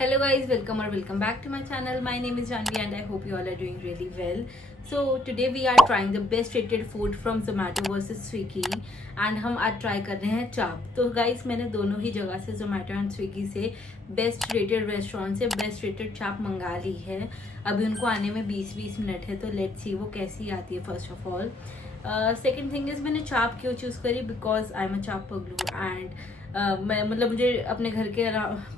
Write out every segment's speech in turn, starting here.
Hello guys, welcome or welcome back to my channel. My name is Janvi and I hope you all are doing really well. So today we are trying the best rated food from Zomato versus Swiggy and हम आज try कर रहे हैं चाप. तो guys मैंने दोनों ही जगह से Zomato एंड स्विगी से बेस्ट रेटेड रेस्टोरेंट से बेस्ट रेटेड चाप मंगा ली है. अभी उनको आने में 20-20 मिनट है, तो लेट्स सी वो कैसी आती है. First of all second thing is मैंने चाप क्यों चूज़ करी, because I am a chaap पगलू and मैं मतलब मुझे अपने घर के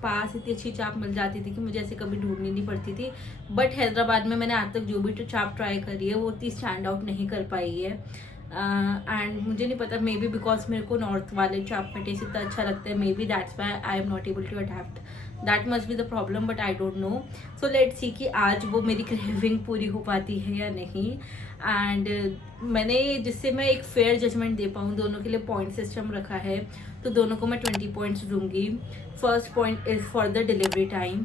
पास इतनी अच्छी चाप मिल जाती थी कि मुझे ऐसे कभी ढूंढनी नहीं पड़ती थी. बट हैदराबाद में मैंने आज तक जो भी चाप ट्राई करी है वो उतनी स्टैंड आउट नहीं कर पाई है. एंड मुझे नहीं पता, मे बी बिकॉज मेरे को नॉर्थ वाले चाप का टेस्ट इतना अच्छा लगता है. Maybe that's why I am not able to adept. That must be the problem, but I don't know. So let's see कि आज वो मेरी क्रेविंग पूरी हो पाती है या नहीं. एंड मैंने जिससे मैं एक फेयर जजमेंट दे पाऊँ, दोनों के लिए पॉइंट सिस्टम रखा है. तो दोनों को मैं 20 पॉइंट्स दूंगी. First point is for the delivery time,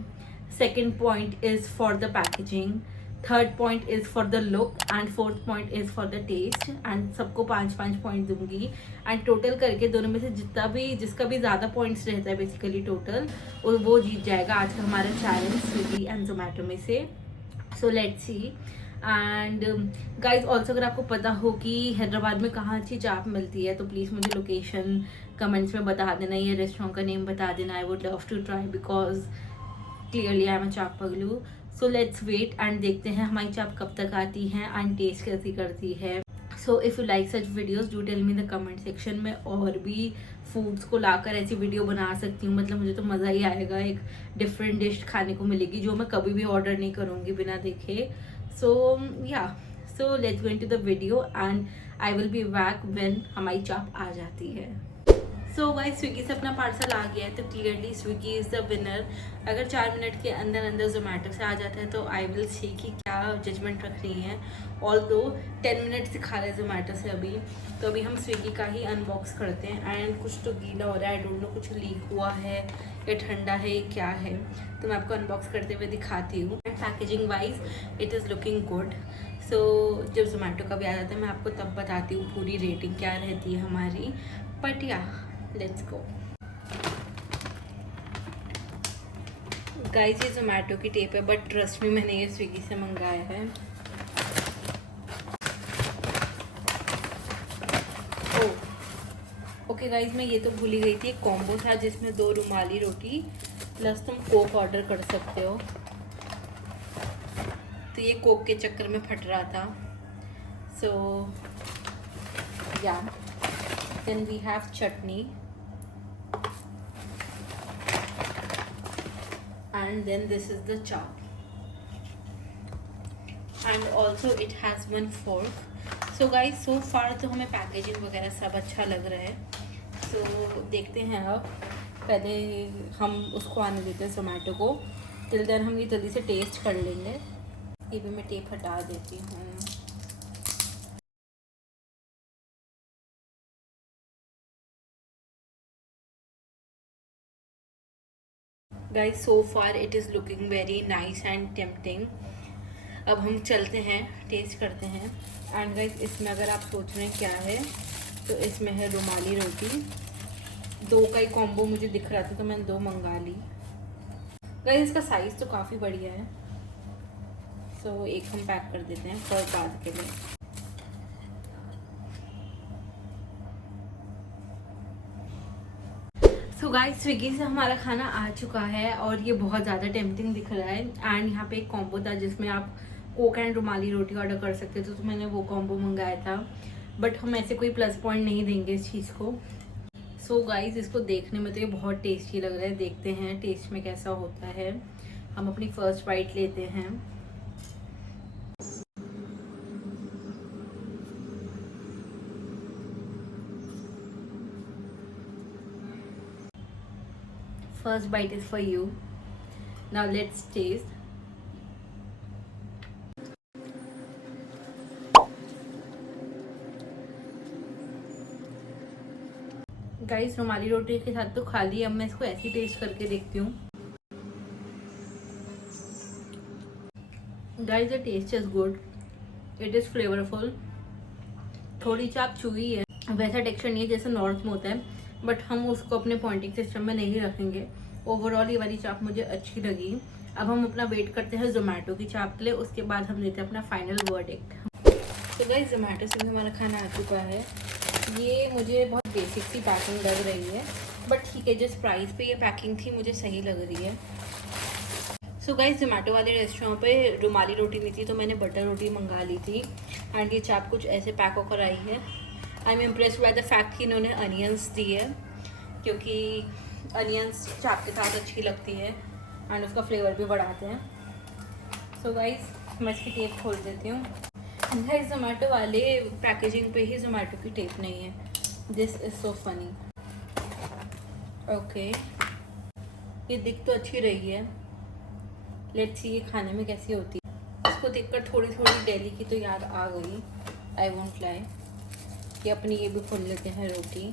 second point is for the packaging, third point is for the look and fourth point is for the taste. And सबको 5-5 पॉइंट दूंगी. And total करके दोनों में से जिसका भी ज़्यादा पॉइंट्स रहता है बेसिकली टोटल, वो जीत जाएगा आज का हमारा चैलेंज स्विगी एंड जोमेटो में से. सो let's C. And guys also अगर आपको पता हो कि हैदराबाद में कहाँ अच्छी चाप मिलती है तो प्लीज़ मुझे लोकेशन कमेंट्स में बता देना, ये रेस्टोरेंट का नेम बता देना. I would love to try because clearly I am a chaap पगलू. सो लेट्स वेट एंड देखते हैं हमारी चाप कब तक आती है एंड टेस्ट कैसी करती है. So if you like such videos do tell me the comment section में. और भी फूड्स को लाकर ऐसी वीडियो बना सकती हूँ. मतलब मुझे तो मज़ा ही आएगा, एक डिफरेंट डिश खाने को मिलेगी जो मैं कभी भी ऑर्डर नहीं करूँगी बिना देखे. सो या, सो let's go into the video and I will be back when हमारी चाप आ जाती है. सो गाइस स्विगी से अपना पार्सल आ गया है, तो clearly Swiggy is the winner. अगर 4 मिनट के अंदर अंदर जोमेटो से आ जाता है तो आई विल सी कि क्या जजमेंट रख रही हैं. ऑल दो 10 मिनट दिखा रहे हैं जोमेटो से अभी. तो अभी हम स्विगी का ही अनबॉक्स करते हैं. एंड कुछ तो गीला हो रहा है, आई डोंट नो कुछ लीक हुआ है या ठंडा है या क्या है. तो मैं आपको अनबॉक्स करते हुए दिखाती हूँ. And packaging wise it is looking good. So जब जोमेटो का भी आ जाता है मैं आपको तब बताती हूँ पूरी रेटिंग क्या रहती है हमारी. बट या, लेट्स गो. गाइस ये जोमेटो की टेप है, बट ट्रस्ट में मैंने ये स्विगी से मंगाया है. ओके गाइस, मैं ये तो भूल ही गई थी. एक कॉम्बो था जिसमें 2 रुमाली रोटी प्लस तुम कोक ऑर्डर कर सकते हो. तो ये कोक के चक्कर में फट रहा था. So yeah, then we have chutney and then this is the chop and also it has 1 fork. so guys so far तो हमें पैकेजिंग वगैरह सब अच्छा लग रहा है. so देखते हैं. अब पहले हम उसको आने देते हैं जोमेटो को. टिल देन हम ये जल्दी से टेस्ट कर लेंगे. ये भी मैं टेप हटा देती हूँ. Guys so far it is looking very nice and tempting. अब हम चलते हैं, टेस्ट करते हैं. एंड गाइस इसमें अगर आप सोच रहे हैं क्या है, तो इसमें है रुमाली रोटी. 2 का ही कॉम्बो मुझे दिख रहा था तो मैंने 2 मंगा ली. गाइस इसका साइज़ तो काफ़ी बढ़िया है. सो एक हम पैक कर देते हैं फॉर बाद के लिए. सो गाइस स्विगी से हमारा खाना आ चुका है और ये बहुत ज़्यादा टेम्पटिंग दिख रहा है. एंड यहाँ पे एक कॉम्बो था जिसमें आप Coke and rumali roti order कर सकते थे, तो मैंने वो कॉम्बो मंगाया था. बट हम ऐसे कोई प्लस पॉइंट नहीं देंगे इस चीज़ को. सो गाइस इसको देखने में तो ये बहुत टेस्टी लग रहा है. देखते हैं टेस्ट में कैसा होता है. हम अपनी फर्स्ट बाइट लेते हैं. First bite is for you. Now let's taste. Guys रुमाली रोटी के साथ तो खा ली. अब मैं इसको ऐसी टेस्ट करके देखती हूँ. Guys the taste is good. It is flavourful. थोड़ी चाप चुई है, वैसा टेक्सचर नहीं है जैसे नॉर्थ में होता है. बट हम उसको अपने पॉइंटिंग सिस्टम में नहीं रखेंगे ओवरऑल ये वाली चाप मुझे अच्छी लगी। अब हम अपना वेट करते हैं जोमेटो की चाप के लिए, उसके बाद हम देते हैं अपना फाइनल वर्डिक्ट। तो गाइस जोमेटो से भी हमारा खाना आ चुका है। ये मुझे बहुत बेसिक सी पैकिंग लग रही है, बट ठीक है, जिस प्राइस पे ये पैकिंग थी मुझे सही लग रही है। सो गाइस जोमेटो वाले रेस्टोरेंट पे रुमाली रोटी नहीं थी, तो मैंने बटर रोटी मंगा ली थी। एंड ये चाप कुछ ऐसे पैक होकर आई है। I am impressed by the fact कि इन्होंने अनियंस दी है, क्योंकि अनियंस चाप के साथ अच्छी लगती है एंड उसका फ्लेवर भी बढ़ाते हैं। सो गाइस मैं इसकी टेप खोल देती हूँ। गाइस जोमेटो वाले पैकेजिंग पे ही जोमेटो की टेप नहीं है। This is so funny. Okay, ये दिख तो अच्छी रही है, लेट्स सी ये खाने में कैसी होती है। इसको देखकर थोड़ी थोड़ी दिल्ली की तो याद आ गई, आई वोंट लाई। कि अपनी ये भी खोल लेते हैं रोटी।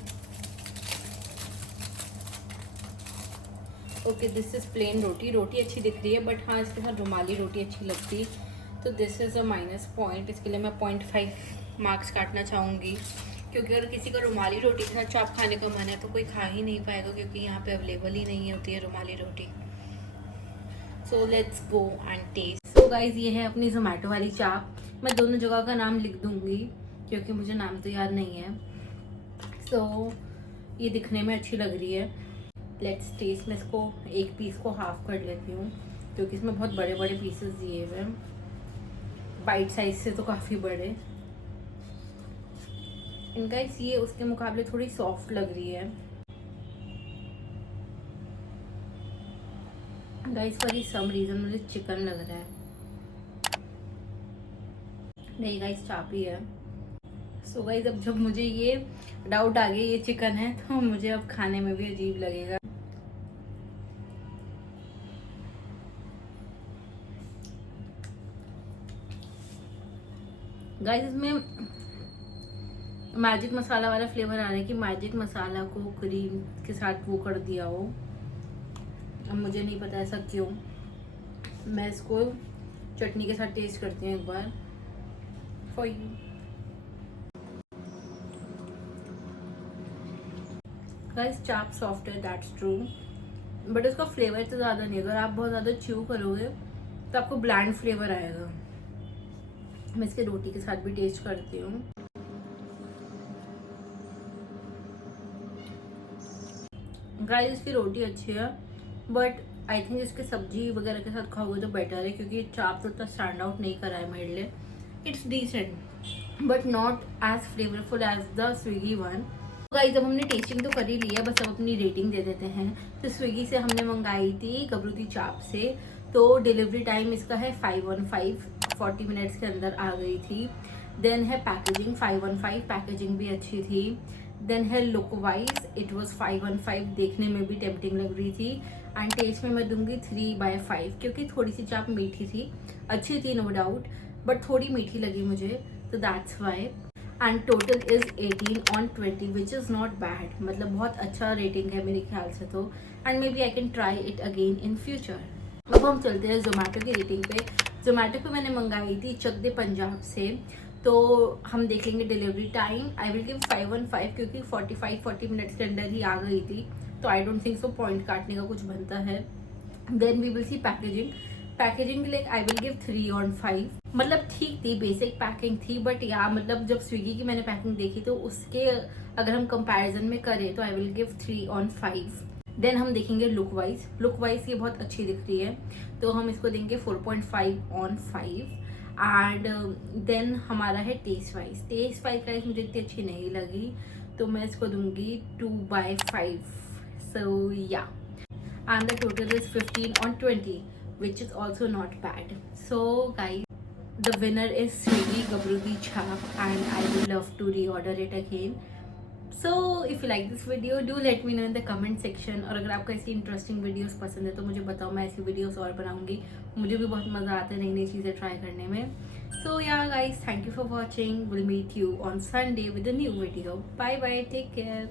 ओके, दिस इज़ प्लेन रोटी। रोटी अच्छी दिख रही है, बट हाँ इसके साथ रुमाली रोटी अच्छी लगती। तो this is a minus point. इसके लिए मैं 0.5 मार्क्स काटना चाहूँगी, क्योंकि अगर किसी का रुमाली रोटी के साथ चाप खाने का मन है तो कोई खा ही नहीं पाएगा, क्योंकि यहाँ पे अवेलेबल ही नहीं होती है रुमाली रोटी। So let's go and taste. So guys ये है अपनी जोमेटो वाली चाप। मैं दोनों जगह का नाम लिख दूँगी, क्योंकि मुझे नाम तो याद नहीं है। सो ये दिखने में अच्छी लग रही है। Let's taste. मैं इसको एक पीस को हाफ कर लेती हूँ, क्योंकि इसमें बहुत बड़े बड़े पीसेस दिए हुए हैं, बाइट साइज से तो काफ़ी बड़े। इनका ये उसके मुकाबले थोड़ी सॉफ्ट लग रही है। गाइस फॉर सम रीज़न मुझे चिकन लग रहा है। नहीं गाइस चाप ही है। सो गाइस अब जब मुझे ये डाउट आ गया ये चिकन है, तो मुझे अब खाने में भी अजीब लगेगा। गाइस इसमें मैजिक मसाला वाला फ्लेवर आ रहा है, कि मैजिक मसाला को क्रीम के साथ वो कर दिया हो। अब मुझे नहीं पता ऐसा क्यों। मैं इसको चटनी के साथ टेस्ट करती हूँ एक बार फॉर यू। गाइस चाप सॉफ्ट है, दैट्स ट्रू, बट उसका फ्लेवर तो ज़्यादा नहीं। अगर आप बहुत ज़्यादा च्यू करोगे तो आपको ब्लैंड फ्लेवर आएगा। मैं इसके रोटी के साथ भी टेस्ट करती हूँ। गाइस इसकी रोटी अच्छी है, बट आई थिंक इसके सब्जी वगैरह के साथ खाओगे तो बेटर है, क्योंकि चाप तो इतना स्टैंड आउट नहीं करा है मेरे लिए। It's decent but not as flavourful as the Swiggy one. Guys अब हमने टेस्टिंग तो कर ही लिया, बस अब अपनी रेटिंग दे देते हैं। तो स्विगी से हमने मंगाई थी गबरूती चाप से, तो डिलीवरी टाइम इसका है 515, 40 मिनट्स के अंदर आ गई थी। देन है पैकेजिंग 515, पैकेजिंग भी अच्छी थी। देन है लुक वाइज, इट वॉज 515, देखने में भी टेम्पटिंग लग रही थी। एंड टेस्ट में मैं दूंगी 3/5, क्योंकि थोड़ी सी चाप मीठी थी, अच्छी थी नो डाउट, बट थोड़ी मीठी लगी मुझे, तो that's why. And total is 18/20 which is not bad, मतलब बहुत अच्छा रेटिंग है मेरे ख्याल से तो। And maybe I can try it again in future. अब हम चलते हैं जोमेटो की रेटिंग पे। जोमेटो पे मैंने मंगाई थी चक दे पंजाब से, तो हम देख लेंगे delivery time. I will give 515, क्योंकि 45-40 मिनट्स के अंदर ही आ गई थी, तो I don't think so point काटने का कुछ बनता है। Then we will see packaging. Packaging के लिए आई विल गिव 3/5, मतलब ठीक थी, बेसिक पैकिंग थी, बट या मतलब जब स्विगी की मैंने पैकिंग देखी तो उसके अगर हम कंपैरिजन में करें तो आई विल गिव 3/5। देन हम देखेंगे लुक वाइज। लुक वाइज ये बहुत अच्छी दिख रही है, तो हम इसको देंगे 4.5/5। एंड देन हमारा है टेस्ट वाइज। टेस्ट वाइज मुझे इतनी अच्छी नहीं लगी, तो मैं इसको दूंगी 2/5। सो या, and the total is 15/20, which is also not bad. So guys, the winner is Swiggy Gabruti Chap, and I would love to reorder it again. So if you like this video, do let me know in the comment section. और अगर आपको ऐसी interesting videos पसंद है तो मुझे बताओ, मैं ऐसी वीडियोस और बनाऊंगी। मुझे भी बहुत मज़ा आता है नई नई चीज़ें ट्राई करने में। So yeah guys, thank you for watching. We'll meet you on Sunday with a new video. Bye bye, take care.